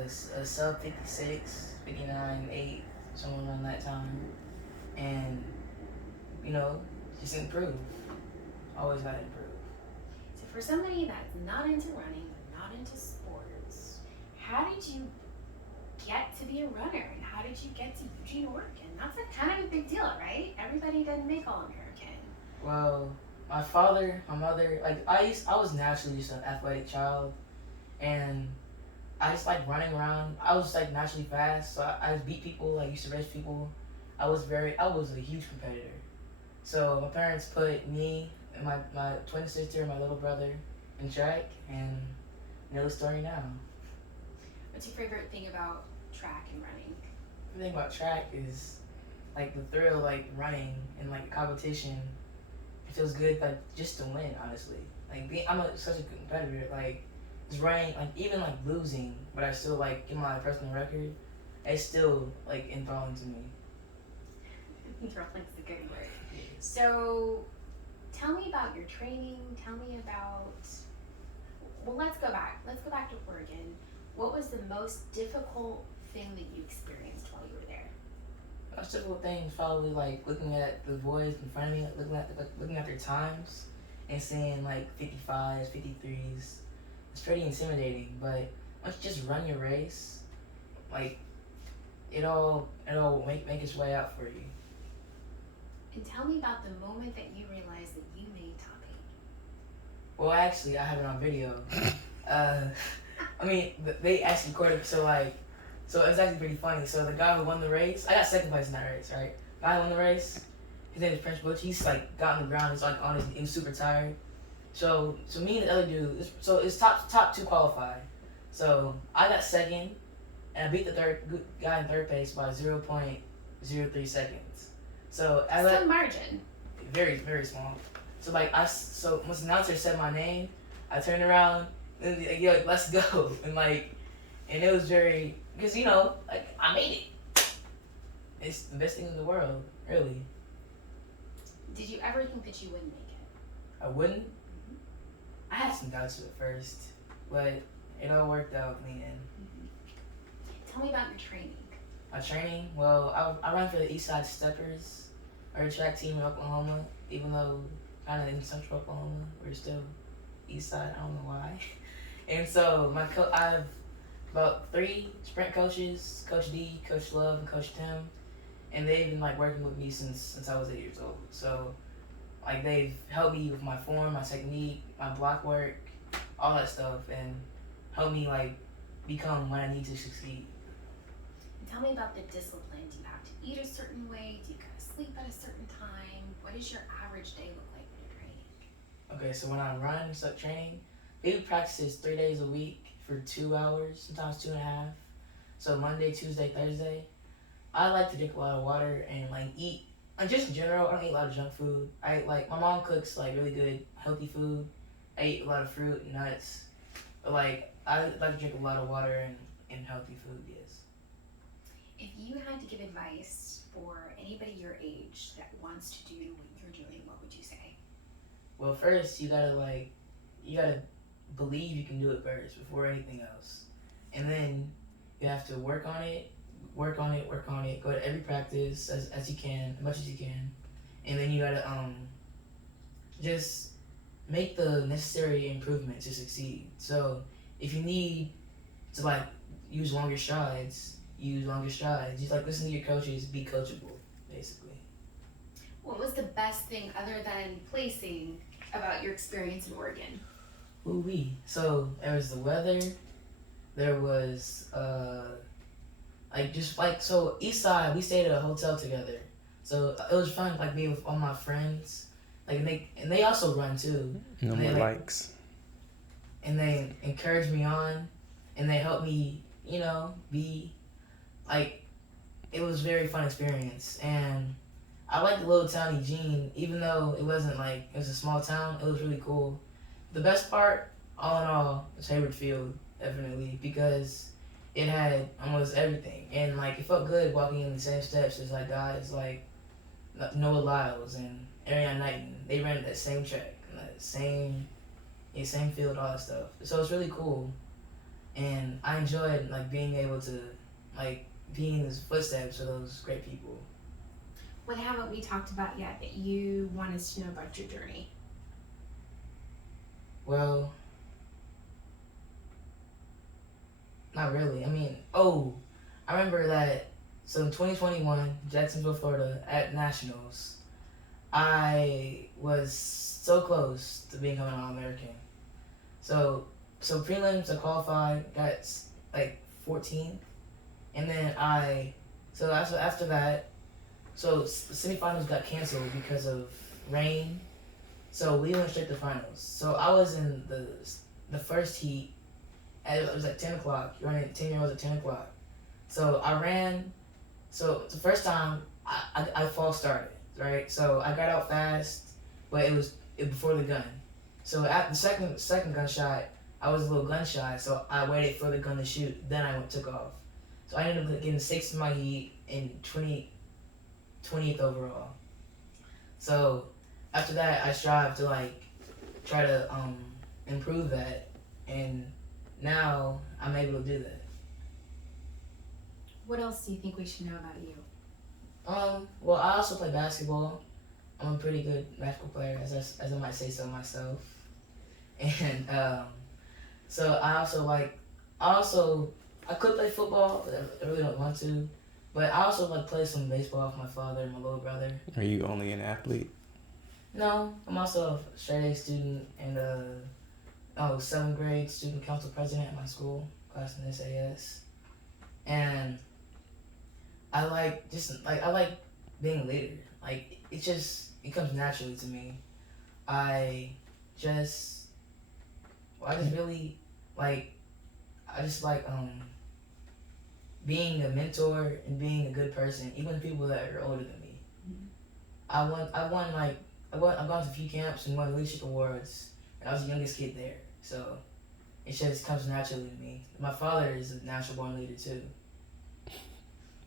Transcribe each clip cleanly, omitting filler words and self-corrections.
It's a sub 56, 59, 8, somewhere around that time. And, you know, just improve. Always gotta improve. So for somebody that's not into running, not into sports, how did you get to be a runner and how did you get to Eugene, Oregon? That's a kind of a big deal, right? Everybody doesn't make All American. Well, my father, my mother, like I was naturally just an athletic child, and I just like running around. I was like naturally fast, so I just beat people. Like used to race people. I was a huge competitor. So my parents put me and my twin sister and my little brother in track, and you know the story now. What's your favorite thing about track and running? The thing about track is like the thrill, like running and like competition. It feels good, like just to win. Honestly, such a good competitor. Like just running, like even like losing, but I still like get my personal record. It's still like enthralling to me. Thrilling's a good word. So tell me about your training. Tell me about. Well, let's go back. Let's go back to Oregon. What was the most difficult thing that you experienced while you were there? Most difficult thing is probably like looking at the boys in front of me, looking at their times, and seeing like 55s, 53s. It's pretty intimidating, but once you just run your race, like it'll make its way out for you. And tell me about the moment that you realized that you made top Well, actually, I have it on video. Uh, I mean, they actually recorded. So it was actually pretty funny. So the guy who won the race, I got second place in that race, right? The guy who won the race, his name is Prince Butch. He's like got on the ground. He's like on his, he was super tired. So me and the other dude, so it's top two qualified. So I got second, and I beat the guy in third place by 0.03 seconds. So I eight. let Some margin. very small. So once the announcer said my name, I turned around and like, yo, let's go, and it was very because like I made it. It's the best thing in the world, really. Did you ever think that you wouldn't make it? I wouldn't. I had some doubts at first, but it all worked out in the end. Tell me about your training. My training, well, I run for the Eastside Steppers, or a track team in Oklahoma. Even though kind of in Central Oklahoma, we're still Eastside. I don't know why. And so I have about 3 sprint coaches: Coach D, Coach Love, and Coach Tim, and they've been like working with me since I was 8 years old. So like they've helped me with my form, my technique, my block work, all that stuff, and helped me like become what I need to succeed. And tell me about the discipline. Do you have to eat a certain way? Do you go to sleep at a certain time? What does your average day look like when you're training? Okay, so when I run and start training, maybe practices 3 days a week for 2 hours, sometimes 2.5. So Monday, Tuesday, Thursday. I like to drink a lot of water and like eat. Like just in general, I don't eat a lot of junk food. I like my mom cooks like really good healthy food. I eat a lot of fruit and nuts. But like I like to drink a lot of water and healthy food. Yes. If you had to give advice for anybody your age that wants to do what you're doing, what would you say? Well, first you gotta believe you can do it first before anything else, and then you have to work on it. Go to every practice as you can, as much as you can, and then you gotta just make the necessary improvements to succeed. So if you need to like use longer strides, use longer strides. Just like listen to your coaches, be coachable, basically. What was the best thing other than placing about your experience in Oregon? Ooh wee. So there was the weather. There was like just like so East Side. We stayed at a hotel together, so it was fun like being with all my friends. Like and they also run too. No And they more like likes. and they encouraged me on, and they helped me be like it was a very fun experience. And I like the little town Eugene, even though it wasn't like it was a small town. It was really cool. The best part, all in all, was Hayward Field, definitely, because it had almost everything, and like it felt good walking in the same steps as like guys like Noah Lyles and Ariane Knighton. They ran that same track, and that same field, all that stuff. So it's really cool. and I enjoyed like being able to like be in the footsteps of those great people. What haven't we talked about yet that you want us to know about your journey? Well, not really. I mean, I remember that. So in 2021, Jacksonville, Florida, at Nationals, I was so close to becoming an All-American. So, so prelims I qualified, got like 14th, and then so after that, so semifinals got canceled because of rain. So we went straight to finals. So I was in the first heat. It was at 10 o'clock. You're running 10-year-olds at 10 o'clock. So I ran. So the first time I false started, right? So I got out fast, but it before the gun. So at the second gunshot, I was a little gun shy, so I waited for the gun to shoot. Then I took off. So I ended up getting sixth in my heat and 20th overall. So after that, I strive to like try to improve that, and now I'm able to do that. What else do you think we should know about you? Well, I also play basketball. I'm a pretty good basketball player, as I might say so myself. And so I could play football, but I really don't want to. But I also like play some baseball with my father and my little brother. Are you only an athlete? No, I'm also a straight A student and 7th grade student council president at my school, class in SAS. And I like being a leader. Like it comes naturally to me. I just really like being a mentor and being a good person, even people that are older than me. I've gone to a few camps and won leadership awards, and I was the youngest kid there. So it just comes naturally to me. My father is a natural born leader too.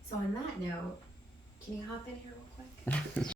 So on that note, can you hop in here real quick?